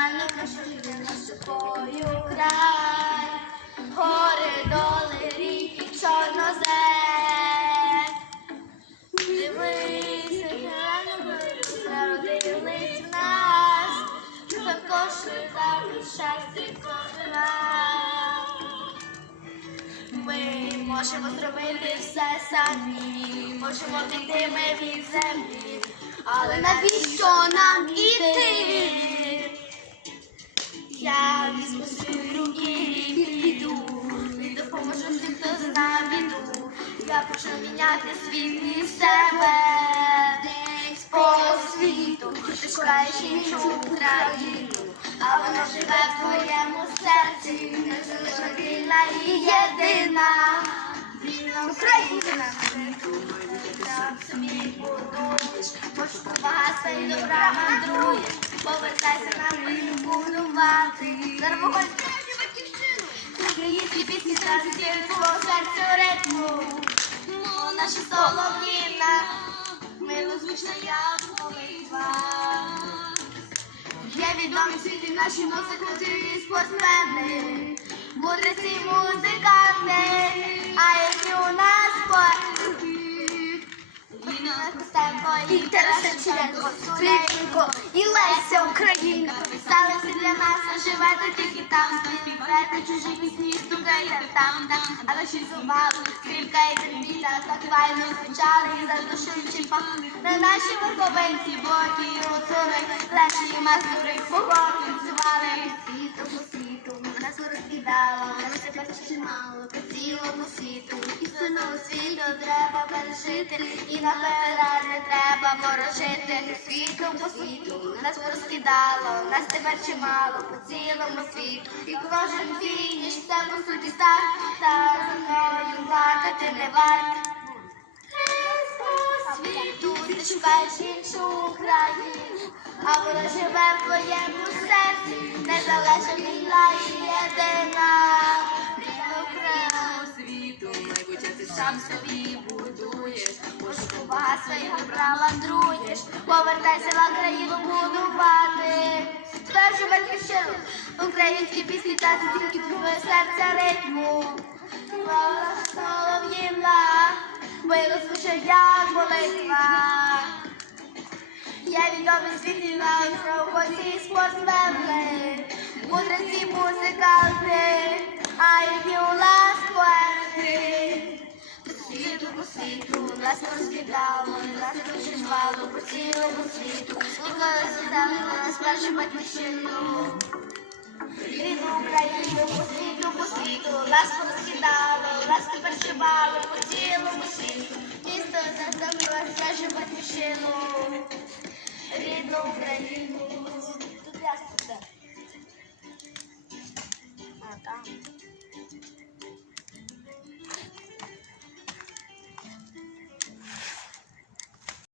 реально кажуть наш тобою край, гори, доли, ріки, як реально народились в нас, також так щастя кожен раз. Ми можемо зробити все самі, можемо піти ми від землі, але навіщо нам іти? Я візьму свої руки і піду, допоможу всім, хто знає біду. Я почну міняти світ і себе десь по світу. Ти шукаєш іншу Україну, а вона живе в твоєму серці, незалежна вільна і єдина. Вільна Україна. Собі будуєш, пошуку багатства і добра мандруєш. Повертайся нам вільну будувати. Зараз Українські пісні традиції твого серця ритму. Ну, наша солов'їна, милозвучна як молитва. Є відомі світі наші музики і спортсмени, мудреці музиканти, Шевченко, Скрипенко і Леся Українка. Стали всі для нас, живете тільки там, співаєте чужі пісні, стукайте там, там. А наші зубали, скрипка і трембіта, так файно звучали і задушуючи пахли. На наші верховинці, боки і гуцури, леші і мазури, погоди звали. Світу по світу, нас розкидало, нас тебе чимало, по цілому світу. Істину світу треба пережити, і наперед не треба ворожити. Світу по світу, нас розкидало, нас тепер чимало, по цілому світу. І кожен фініш, це по суті старт, та за мною плакати не варт. Світу, ти шукаєш іншу Україну, а вона живе в твоєму серці, незалежна вільна і єдина. Україна світу, майбуття ти сам собі будуєш. І добра мандруєш, повертайся в Україну будувати. Першу батьківщину, українські пісні та тільки твоє серця ритму. Солов'їна, мило звучить як молитва. Я відомий світі на науковці спортсмени, мудреці музиканти, а які у нас розкидало, нас дуже по цілому світу. Ніколи задали нас першу батьківщину. Рідну Україну по світу, по світу, нас розкидало, нас тепер чимало по цілому світу. Місто заставилося нашу батьківщину. Рідну Україну.